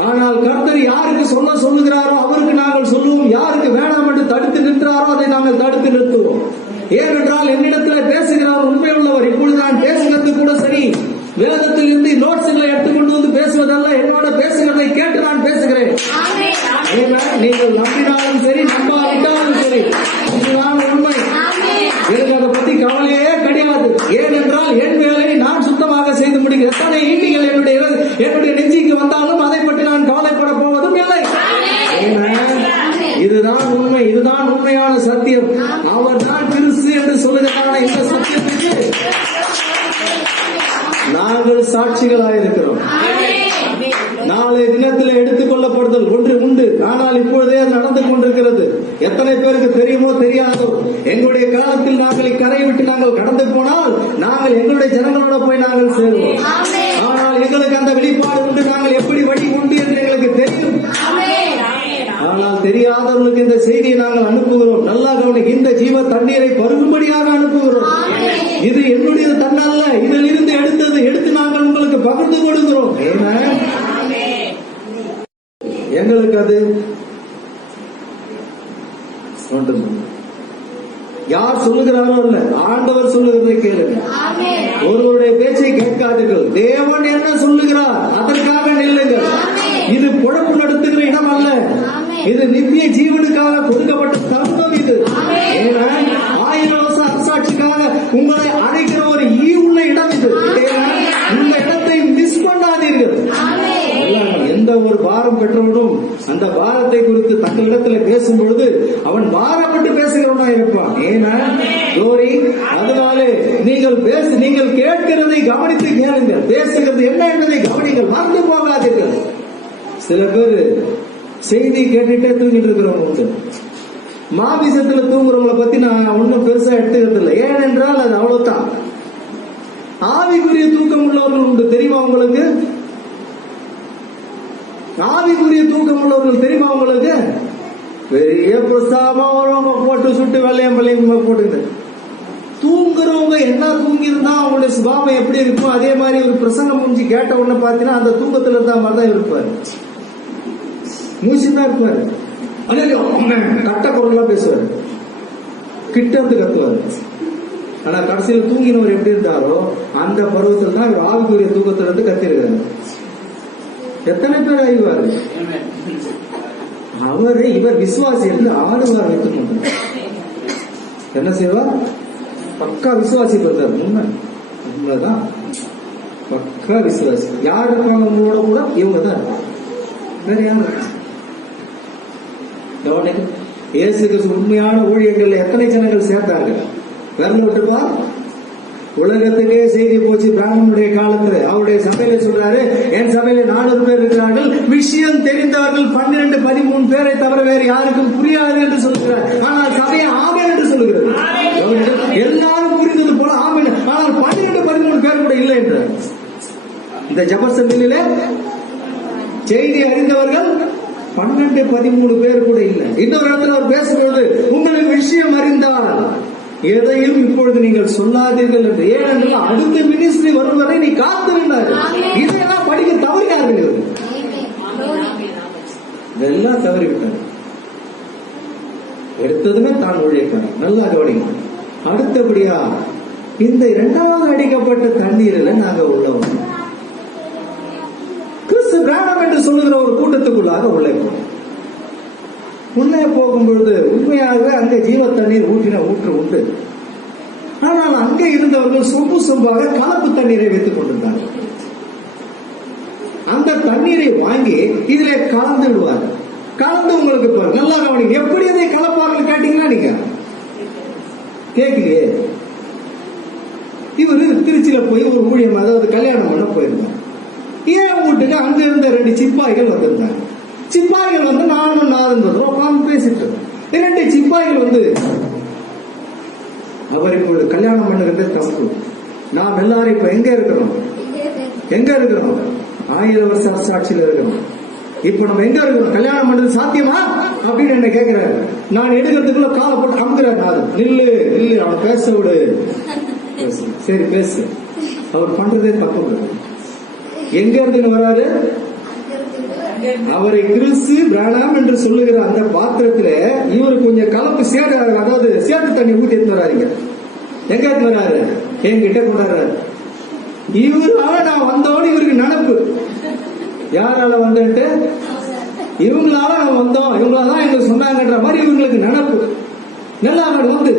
ஆனால் கர்த்தர் யாருக்கு சொல்லுகிறாரோ அவருக்கு நாங்கள் சொல்லுவோம். யாருக்கு வேண்டாம் என்று தடுத்து நின்றாரோ அதை நாங்கள் தடுத்து நிறுத்துவோம். ஏனென்றால் என்னிடத்தில் பேசுகிறார் உண்மை உள்ளவர். இப்பொழுது நான் பேசுகிறது கூட சரி, வேதத்தில் இருந்து நோட்ஸ்களை எடுத்துக்கொண்டு வந்து பேசுவதல்ல, என்னோட பேசுகிறதை கேட்டு நான் பேசுகிறேன். நீங்கள் நம்பினாலும் சரி நம்பாவிட்டாலும் சரி, இதுதான் உண்மை. எனக்கு அதை பத்தி கவலையே கிடையாது. ஏனென்றால் என் வேலையை நான் சுத்தமாக செய்து முடிக்கிறேன். எத்தனை ஈட்டிகள் என்னுடைய நெஞ்சிக்கு வந்தாலும் அதை பற்றி நான் கவலைப்பட போவதும் இல்லை. இதுதான் உண்மை. இதுதான் உண்மையான சத்தியம். அவர் தான் கிறிஸ்து என்று சொல்லுகிறான இந்த சத்தியத்துக்கு நாங்கள் சாட்சிகளாயிருக்கிறோம். நாளை தினத்தில் எடுத்துக் கொள்ளப்படுதல் ஒன்று உண்டு. ஆனால் இப்பொழுதே நடந்து கொண்டிருக்கிறது. எத்தனை பேருக்கு தெரியுமோ தெரியாதோ, எங்களுடைய காலத்தில் நாங்கள் இக்கரையை விட்டு நாங்கள் கடந்து போனால் நாங்கள் எங்களுடைய ஜனங்களோட போய் நாங்கள் சேருவோம். ஆனால் எங்களுக்கு அந்த வெளிப்பாடு உண்டு. நாங்கள் எப்படி வழி உண்டு என்று எங்களுக்கு தெரியும். ஆனால் தெரியாதவர்களுக்கு இந்த செய்தியை நாங்கள் அனுப்புகிறோம். நல்லா கவனி. இந்த ஜீவ தண்ணீரை பருகும்படியாக அனுப்புகிறோம். இது என்னுடைய தண்ணல்ல, இதில் இருந்து எடுத்து நாங்கள் உங்களுக்கு பகிர்ந்து கொடுக்கிறோம். எங்களுக்கு அது யார் சொல்லுகிறாரோ இல்ல, ஆண்டவர் சொல்லுகிறதை கேளுங்க. ஒருவருடைய பேச்சை கேட்காதீர்கள். தேவன் என்ன சொல்லுகிறார் அதற்காக நில்லுங்கள். இது பொழப்பு நடத்துகிற இடம் அல்ல, இது நித்திய ஜீவனுக்காக கொடுக்கப்பட்ட தருணம். இது 1000 வருஷ அரசாட்சிக்காக உங்களை அழைக்கிற ஒரு உள்ள இடம் இது. இந்த இடத்தை மிஸ் பண்ணாதீர்கள். எந்த ஒரு பாரம் பெற்றவனும் அந்த பாரத்தை குறித்து தக்க இடத்துல பேசும் பொழுது அவன் பாரப்பட்டு பேசுகிறவனா இருப்பான். ஏன்னா கோரி, அதனாலே நீங்கள் கேட்கிறதை கவனித்து கேளுங்கள், பேசுகிறது என்ன என்பதை கவனிங்கள், மறந்து போகாதீர்கள். சில பேர் செய்தி கேட்டுட்டே தூங்கிட்டு இருக்கிறவங்க உண்டு. மாமிசத்துல தூங்குறவங்களை பத்தி நான் ஒன்னும் பெருசா எடுத்துக்கிறது இல்லை. ஏனென்றால் அது அவ்வளவுதான். ஆவிக்குரிய தூக்கம் உள்ளவர்கள் உண்டு, தெரியுமா உங்களுக்கு? ஆவிக்குரிய தூக்கம் உள்ளவர்கள் தெரியுமா உங்களுக்கு? பெரிய பிரஸ்தாபம் போட்டு சுட்டு வெள்ளையும் போட்டுக்கிட்டு தூங்குறவங்க என்ன தூங்கிருந்தா அவங்களுடைய சுபாவம் எப்படி இருக்கும், அதே மாதிரி ஒரு பிரசங்கம் முடிஞ்சு கேட்ட உடனே பாத்தீங்கன்னா அந்த தூக்கத்துல இருந்தா மாதிரிதான் இருப்பாரு. மூச்சுதான் இருப்பாரு. கட்ட குரலா பேசுவாரு, கிட்ட இருந்து கத்துவாரு. ஆனா கடைசியில் தூங்கினவர் எப்படி இருந்தாரோ அந்த பருவத்தில் தான் ஆவிக்குரிய தூக்கத்துல இருந்து கத்திருக்காரு. எத்தனை பேர் ஆய்வாரு? இவர் விசுவாசி என்று ஆளுவார் வைத்துக் கொண்டார். என்ன செய்வார்? பக்கா விசுவாசி இருந்தார். உண்மைதான், பக்கா விசுவாசி. யார் இருப்பாங்க உங்களோட கூட? இவங்க தான் இருப்பாங்க. வேற யாரும் இயேசுக்கு உண்மையான ஊழியர்கள் எத்தனை ஜனங்கள் சேர்த்தார்கள்? விரல விட்டுப்பா. உலகத்துக்கே செய்தி போச்சு பிராமணனுடைய காலத்துல. அவருடைய சபையில சொல்றாரு, என் சபையில 400 பேர் இருக்கிறார்கள், விஷயம் தெரிந்தவர்கள் 12, 13 பேரை தவிர வேறு யாருக்கும் புரியாது என்று சொல்லுகிறார். ஆனால் சபையை ஆமென் என்று சொல்லுகிறது. எல்லாரும் புரிந்தது போல ஆமென். ஆனால் 12, 13 பேர் கூட இல்லை என்று இந்த ஜபசபையிலே செய்தி அறிந்தவர்கள் 12, 13 பேர் கூட இல்லை. இன்னொரு இடத்துல அவர் பேசும்போது, உங்களுக்கு விஷயம் அறிந்தால் எதையும் இப்பொழுது நீங்கள் சொல்லாதீர்கள் என்று. ஏனென்றால் அடுத்த மினிஸ்ட்ரி வரும் வரை நீ காத்திருந்தாரு. இதெல்லாம் படிக்க தவறியார்கள், இதெல்லாம் தவறிவிட்டார். எடுத்ததுமே தான் ஊழியக்காரன். நல்லா கவனிங்க. அடுத்தபடியா இந்த 2வது அடிக்கப்பட்ட தண்ணீரில் நாங்க உள்ளவங்க கிறிஸ்து பிராணம் என்று சொல்லுகிற ஒரு கூட்டத்துக்குள்ளாக உள்ளே போனோம். உள்ளே போகும்பொழுது உண்மையாகவே அங்கே ஜீவ தண்ணீர் ஊற்றின ஊற்று உண்டு. ஆனால் அங்கே இருந்தவர்கள் சொம்பாக கலப்பு தண்ணீரை வைத்துக் கொண்டிருந்தார்கள். அந்த தண்ணீரை வாங்கி இதிலே கலந்து விடுவார். கலந்து உங்களுக்கு நல்லா கவனிங்க, எப்படி அதை கலப்பார்கள் கேட்டீங்கன்னா நீங்க கேட்கலையே. இவரு திருச்சியில போய் ஒரு ஊழியம், அதாவது கல்யாணம் பண்ண போயிருந்தார். ஏன் வீட்டுக்கு அங்க இருந்த 2 சிப்பாய்கள் வந்திருந்தாங்க. சிப்பாய்கள் வந்து நானும் உட்கார்ந்து பேசிட்டு 2 சிப்பாய்கள் வந்து, அவர் இப்பொழுது கல்யாணம் பண்ணுறது தப்பு, நாம் எல்லாரும் இப்ப எங்க இருக்கிறோம்? 1000 வருஷ அரசாட்சியில் இருக்கிறோம். இப்ப நம்ம எங்க இருக்கிறோம்? கல்யாணம் பண்றது சாத்தியமா அப்படின்னு என்ன கேட்கிறாரு. நான் எடுக்கிறதுக்குள்ள காலை போட்டு அமுகிறாரு. நில்லு அவன் பேச விடு. சரி பேசு. அவர் பண்றதே தப்பு. எங்க இருந்து வராரு? அவரை கிறிஸ்து பிராணம் என்று சொல்லுகிற அந்த பாத்திரத்துல இவரு கொஞ்சம் கலப்பு அதாவது சேர்த்து தண்ணி ஊத்தி எடுத்து வராதிங்க. எங்க எடுத்து வராரு? என்கிட்ட கொண்டாடுறாரு. இவரால நான் வந்தோன்னு இவருக்கு நினப்பு. யாரால வந்துட்டு? இவங்களால நான் வந்தோம், இவங்களாதான் எங்க சொன்னாங்கன்ற மாதிரி இவங்களுக்கு நினப்பு. நல்லா வந்து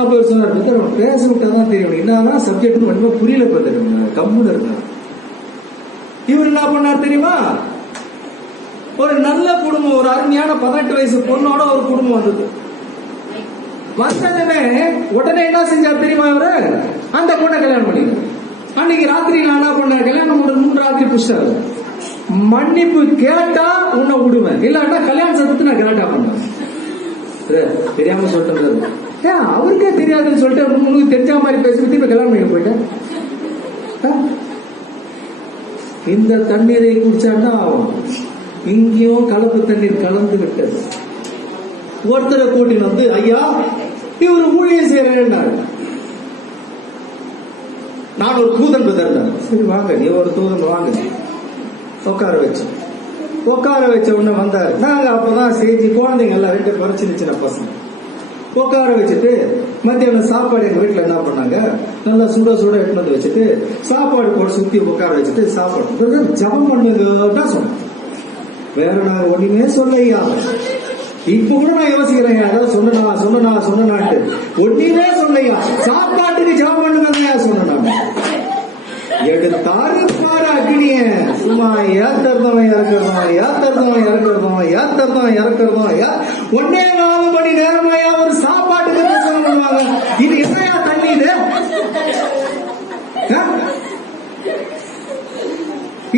அப்ப சொன்னார், பேச விட்டாதான் தெரியும் என்னதான் சப்ஜெக்ட் மட்டும் புரியல. கம்முன்னு இருக்காரு. இவர் என்ன பண்ணார் தெரியுமா? ஒரு நல்ல குடும்பம், ஒரு அருமையான 18 வயசு பொண்ணோட ஒரு குடும்பம் வந்தது. வந்ததுமே உடனே என்ன செஞ்சார் தெரியுமா? இவரு அந்த பொண்ணை கல்யாணம் பண்ணிட்டார். அன்னைக்கு ராத்திரி நான் என்ன பண்ண, கல்யாணம் 3 ராத்திரி புடிச்சாரு. மன்னிப்பு கேட்டா உன்னை விடுவேன், இல்லாட்டா கல்யாண சத்தத்தை நான் கரெக்டா பண்ணேன். தெரியாம சொல்றது, ஏன் அவருக்கே தெரியாதுன்னு சொல்லிட்டு உங்களுக்கு தெரிஞ்ச மாதிரி பேசிட்டு இப்ப கல்யாணம் பண்ணி போயிட்டேன். இந்த தண்ணீரை குடிச்சான்னா இங்கேயும் கலப்பு தண்ணீர் கலந்து விட்டது. ஒருத்தரை கூட்டின்னு வந்து, ஐயா இவரு ஊழியம் செய்யறேன்னாரு. நான் ஒரு தூதன் இருந்தார். சரி வாங்க, நீ ஒரு தூதன் வாங்க. உட்கார வச்ச உடனே வந்தாரு. நாங்க அப்பதான் செய்தி குழந்தைங்க எல்லாம் 2 சின்ன பசங்க உட்கார வச்சுட்டு மத்தியானம் சாப்பாடு எங்க வீட்டுல என்ன பண்ணாங்க, நல்லா சுட சுட எடுத்து வந்து வச்சுட்டு சாப்பாடு போட்டு சுத்தி உட்கார வச்சுட்டு சாப்பாடு ஜபம் பண்ணுங்க சொன்னேன். வேற நாங்க ஒண்ணுமே சொல்லையா. இப்ப கூட நான் யோசிக்கிறேன், ஏதாவது சொன்னான்ட்டு ஒண்ணுமே சொல்லையா. சாப்பாட்டுக்கு ஜபம் பண்ணுங்க சொன்னாங்க. எடுத்தாரு பாரு அக்னிய, சும்மா ஏத்தறதவன் இறக்குறதும் 1.25 மணி நேரமாயா ஒரு சாப்பாட்டுக்கு பிரசங்கம் பண்ணுவாங்க. இது என்னையா தண்ணி இது?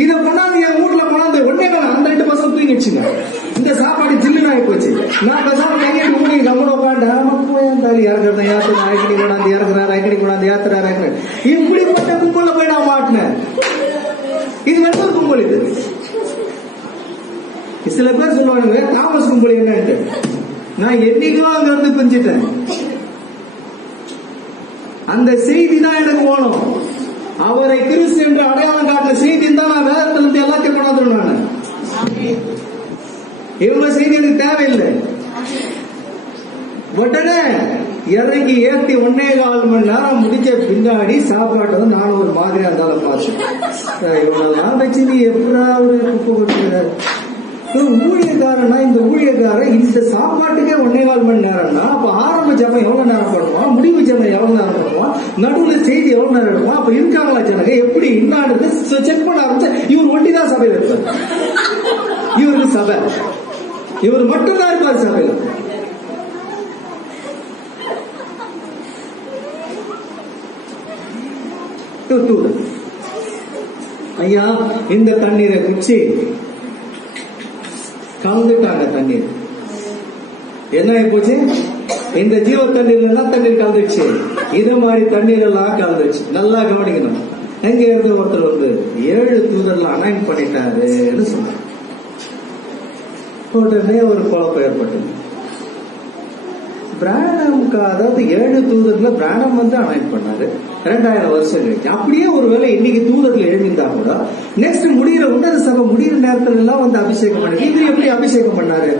இத கொண்டாந்து என் வீட்டுல கொண்டாந்து 1.5 பசங்க தூங்கிடுச்சுங்க. இந்த சாப்பாடு ஜில்லுன்னு ஆகி போச்சு. நான் பேசாம கையை மூடி கம்மட உட்காந்து இறக்குறேன், அக்கடி கொண்டாந்து ஏத்துறாரு. இப்படிப்பட்ட கும்பல போய் நான் மாட்டினேன். இது வந்து ஒரு கும்பல். இது சில பேர் சொல்லுவாங்க தாமஸ் கும்பல் என்னன்ட்டு. நான் என்னைக்கோ அங்க இருந்து பிரிஞ்சிட்டேன். அந்த செய்தி தான் எனக்கு போகணும். அவரை கிறிஸ்து என்று அடையாளம் காட்டின செய்தி தான் நான் வேதத்துல இருந்து எல்லாத்தையும் கொண்டாந்துருவேன். இவங்க செய்தி எனக்கு தேவையில்லை. உடனே இறங்கி ஏத்தி 1.25 மணி நேரம் முடிஞ்ச பின்னாடி சாப்பாடு வந்து நானும் ஒரு மாதிரியா இருந்தாலும் பார்த்தேன். இவங்கெல்லாம் வச்சு நீ எப்படா ஒரு குப்பை கொடுக்குற ஊழியக்காரனா? இந்த ஊழியக்காரன் இந்த சாப்பாட்டுக்கே 1.25 மணி நேரம்னா அப்ப ஆரம்ப ஜபம் எவ்வளவு நேரம் பண்ணுவான், முடிவு ஜபம் எவ்வளவு நேரம் பண்ணுவான், நடுவுல செய்தி எவ்வளவு நேரம் எடுப்பான்? அப்ப இருக்காங்களா ஜனங்க? எப்படி இன்னாடு செக் பண்ண ஆரம்பிச்சு இவர் ஒண்டிதான் சபையில் இருப்பார். இவருக்கு சபை, இவர் மட்டும்தான் இருப்பார் சபையில். ஐயா இந்த தண்ணீரை குச்சி கலந்துட்டாங்க. தண்ணீர் என்ன ஆகி போச்சு? இந்த ஜீவ தண்ணீர்ல எல்லாம் தண்ணீர் கலந்துச்சு. இது மாதிரி தண்ணீர் எல்லாம் கலந்துச்சு. நல்லா கவனிக்கணும். எங்க இருந்து ஒருத்தர் வந்து 7 தூதர்ல அனாயின் பண்ணிட்டாருன்னு சொன்னார். உடனே ஒரு குழப்பம் ஏற்பட்டது. பிராணம்க்கு அதாவது 7 தூதர்ல பிராணம் வந்து அனாயின் பண்ணாரு 2000 வருஷம் கழிச்சு. அப்படியே ஒருவேளை இன்னைக்கு தூதர்கள் எழுதியிருந்தா கூட நெக்ஸ்ட் முடிகிற உன்னத சபை முடிகிற நேரத்துல எல்லாம் வந்து அபிஷேகம் பண்ணி இவர் எப்படி அபிஷேகம் பண்ணாரு?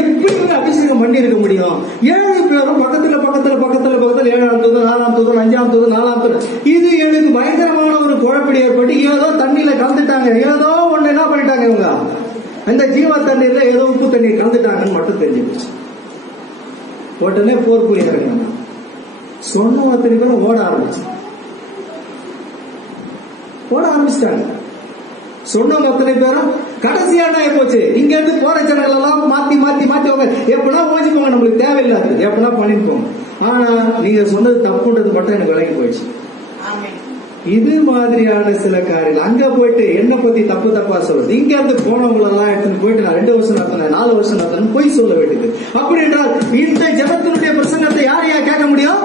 எப்படி அபிஷேகம் பண்ணி இருக்க முடியும்? 7 பேரும் பக்கத்துல 7ஆம் தூதர் 4ஆம் தூதர் 5ஆம் தூதர் 4ஆம் தூதர். இது எனக்கு பயங்கரமான ஒரு குழப்படி ஏற்பட்டு ஏதோ தண்ணியில கலந்துட்டாங்க. ஏதோ ஒண்ணு என்ன பண்ணிட்டாங்க இவங்க, அந்த ஜீவ தண்ணீர்ல ஏதோ உப்பு தண்ணீர் கலந்துட்டாங்கன்னு மட்டும் தெரிஞ்சிருச்சு. உடனே போர் புரிய இறங்கினாங்க. சொன்ன அத்தனை பேரும் ஓட ஆரம்பிச்சிட்டாங்க. சொன்னவங்க அத்தனை பேரும் கடைசியான போச்சு. இங்க இருந்து போற ஜனங்கள் எல்லாம் மாத்தி எப்படின்னா ஓஞ்சி போங்க, நம்மளுக்கு தேவையில்லாது எப்படின்னா பண்ணிட்டு போங்க. ஆனா நீங்க சொன்னது தப்புன்றது மட்டும் எனக்கு விலகி போயிடுச்சு. இது மாதிரியான சில காரியங்கள் அங்க போயிட்டு என்ன பத்தி தப்பா சொல்றது. இங்க இருந்து போனவங்க எல்லாம் எடுத்துட்டு போயிட்டு நான் 2 வருஷம் நடத்தினேன் 4 வருஷம் நடத்தினேன் போய் சொல்ல வேண்டியது. அப்படி என்றால் இந்த ஜனத்தினுடைய பிரசங்கத்தை யாரையா கேட்க முடியும்?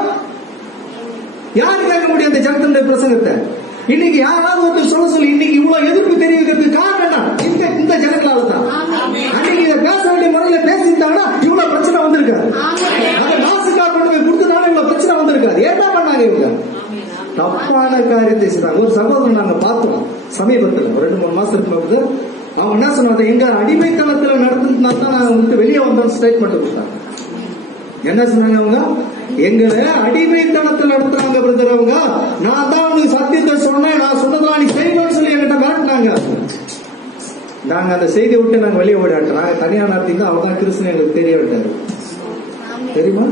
யாரு கேட்க முடியும் இந்த ஜனத்தினுடைய பிரசங்கத்தை? இன்னைக்கு யாராவது ஒருத்தர் சொல்ல சொல்லி இன்னைக்கு இவ்வளவு எதிர்ப்பு தெரிவிக்கிறதுக்கு காரணம் இந்த ஜனங்களால தான். அன்னைக்கு இதை பேச வேண்டிய முறையில பேசிட்டாங்கன்னா இவ்வளவு பிரச்சனை வந்திருக்காது. அதை நாசுக்கார கொண்டு போய் கொடுத்தனால இவ்வளவு பிரச்சனை வந்திருக்காது. என்ன பண்ணாங்க இவங்க? தப்பான காரியத்தை செய்றாங்க. ஒரு சகோதரன் நாங்க பார்த்தோம் சமீபத்தில், ஒரு 2-3 மாசத்துக்கு முன்னாடி. அவன் என்ன சொன்னாங்க, எங்க அடிமைத்தனத்துல நடத்தினால தான் நாங்க வந்து வெளியே வந்தோம் ஸ்டேட்மெண்ட் கொடுத்தாங்க. என்ன சொன்னாங்க அவங்க? எங்களை அடிமைத்தனத்தில் நடத்துறாங்க பிரதர் அவங்க. நான் தான் உனக்கு சத்தியத்தை சொன்னேன், நான் சொன்னதெல்லாம் நீ செய்யணும்னு சொல்லி என்கிட்ட மிரட்டினாங்க. நாங்க அந்த செய்தியை விட்டு நாங்க வெளியே ஓடிட்டோம். நாங்க தனியா நடத்திங்க. அவங்க தான் கிறிஸ்துவ எங்களுக்கு தெரிய விட்டாரு. தெரியுமா?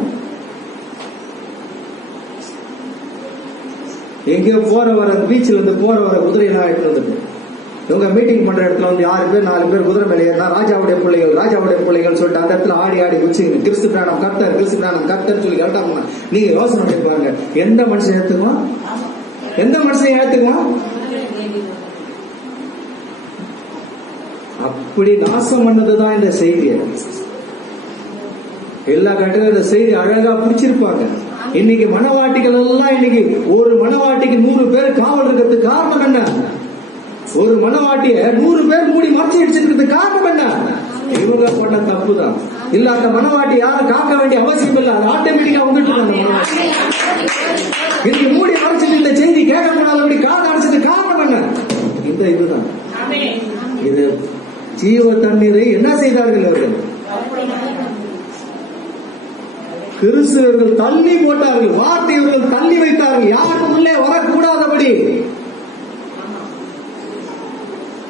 எங்கேயோ போற வர பீச்சில் இருந்து போற வர குதிரையெல்லாம் எடுத்து வந்துட்டு இவங்க மீட்டிங் பண்ற இடத்துல வந்து 6 பேர் 4 பேர் குதிரை மேலே ஏறினா ராஜாவுடைய பிள்ளைகள் சொல்லிட்டு அந்த இடத்துல ஆடி குச்சி கிறிஸ்து பிராணம் கர்த்தர் சொல்லி கரெக்டாங்க. நீங்க யோசனை பண்ணி பாருங்க, எந்த மனுஷன் ஏத்துக்குவான்? அப்படி நாசம் பண்ணதுதான் இந்த செய்தியை. எல்லா கட்டங்களும் இந்த செய்தி அழகா பிடிச்சிருப்பாங்க. இன்னைக்கு மனவாட்டிகள் எல்லாம் இன்னைக்கு ஒரு மனவாட்டிக்கு 100 பேர் காவல் இருக்கிறதுக்கு காரணம் என்ன? ஒரு மனவாட்டிய 100 பேர் மூடி மறைச்சு அடிச்சிருக்கிறது காரணம் என்ன? இவங்க பண்ண தப்பு தான். இல்ல அந்த மனவாட்டி யாரும் காக்க வேண்டிய அவசியம் இல்லை. அது ஆட்டோமேட்டிக்கா வந்துட்டு இன்னைக்கு மூடி மறைச்சிட்டு இந்த செய்தி கேட்க போனாலும் அப்படி காக்க அடிச்சது காரணம் என்ன? இந்த இதுதான். இது ஜீவ தண்ணீரை என்ன செய்தார்கள் அவர்கள்? கிறிஸ்துவர்கள் தள்ளி போட்டார்கள், வார்த்தை இவர்கள் தள்ளி வைத்தார்கள், யாரும் உள்ளே வரக்கூடாதபடி.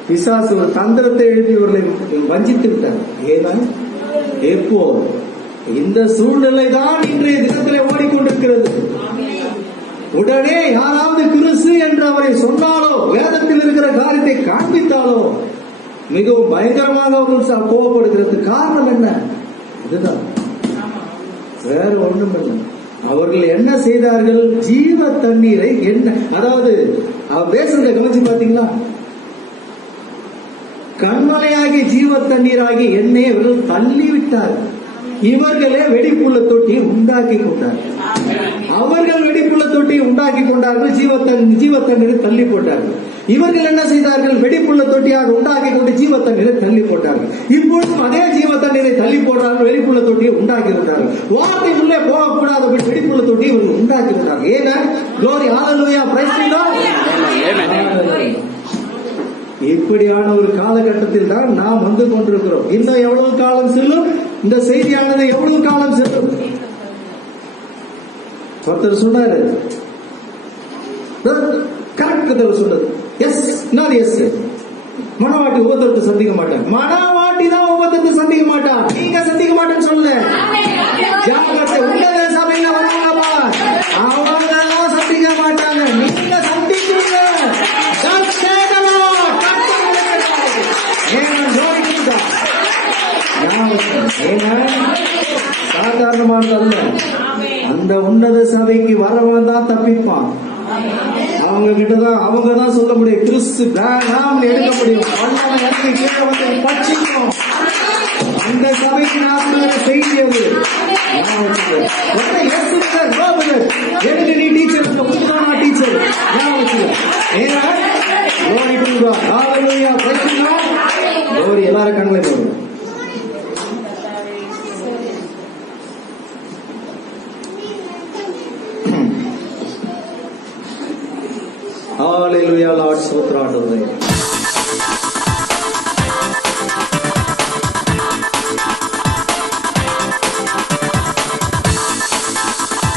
பிசாசு ஒரு தந்திரத்தை எழுப்பி இவர்களை வஞ்சித்து விட்டார். ஏன்னா எப்போ இந்த சூழ்நிலை தான் இன்றைய தினத்திலே ஓடிக்கொண்டிருக்கிறது. உடனே யாராவது கிறிஸ்து என்று அவரை சொன்னாலோ, வேதத்தில் இருக்கிற காரியத்தை காண்பித்தாலோ மிகவும் பயங்கரமாக அவர்கள் கோபப்படுகிறது. காரணம் என்ன? இதுதான், வேற ஒண்ணும் இல்லை. அவர்கள் என்ன செய்தார்கள்? ஜீவ தண்ணீரை என்ன, அதாவது அவர் பேசுறதை கவனிச்சு பாத்தீங்களா? கண்மலையாகி ஜீவ தண்ணீராகி எண்ணெயை இவர்கள் தள்ளிவிட்டார்கள். இவர்களே வெடிப்புள்ள தொட்டியை உண்டாக்கி கொண்டார்கள். அவர்கள் வெடிப்புள்ள தொட்டியை உண்டாக்கி கொண்டார்கள், ஜீவ தண்ணீரை தள்ளி போட்டார்கள். இவர்கள் என்ன செய்தார்கள்? வெடிப்புள்ள தொட்டியாக உண்டாக்கி கொண்டு ஜீவ தண்ணீரை தள்ளி போட்டார்கள். இப்பொழுதும் அதே ஜீவ தண்ணீரை தள்ளி போட்டார்கள், வெடிப்புள்ள தொட்டியை உண்டாக்கி கொண்டார்கள். வார்த்தை உள்ளே போகக்கூடாதபடி வெடிப்புள்ள தொட்டியை இவர்கள் உண்டாக்கி கொண்டார்கள். ஏன்னா glory hallelujah praise the Lord. இப்படியான ஒரு காலகட்டத்தில் தான் நாம் வந்து கொண்டிருக்கிறோம். இன்னும் எவ்வளவு காலம் செல்லும்? இந்த செய்தியானது எவ்வளவு காலம் செல்லும்? ஒருத்தர் சொன்னாரு, கரெக்ட் சொன்னது, எஸ் நாட் எஸ். மனவாட்டி ஒவ்வொருத்தருக்கு சந்திக்க மாட்டாங்க. மனவாட்டி தான் ஒவ்வொருத்தருக்கு சந்திக்க மாட்டான். நீங்க சந்திக்க மாட்டேன்னு சொல்லல. ஜாக்கிரதை, உள்ள சபையில வருவாங்கப்பா, அவங்க எல்லாம் சந்திக்க மாட்டாங்க, நீங்க சந்திக்கிறீங்க. சாதாரணமானதல்ல. அந்த உன்னத சபைக்கு வரவன் தான் தப்பிப்பான். அவங்க கிட்டதான், அவங்க தான் சொல்ல முடியும், கிறிஸ்து வேணாம் எடுக்க முடியும். வல்லவன் இறங்கி கீழே வந்து பட்சிக்கும். அந்த சபைக்கு நான் சொல்ற செய்தி அது. எனக்கு நீ டீச்சர், நான் டீச்சர். எல்லாரும் கண்களை போடுங்க. Hallelujah, Lord, ஸ்தோத்திரம் ஆண்டவரே.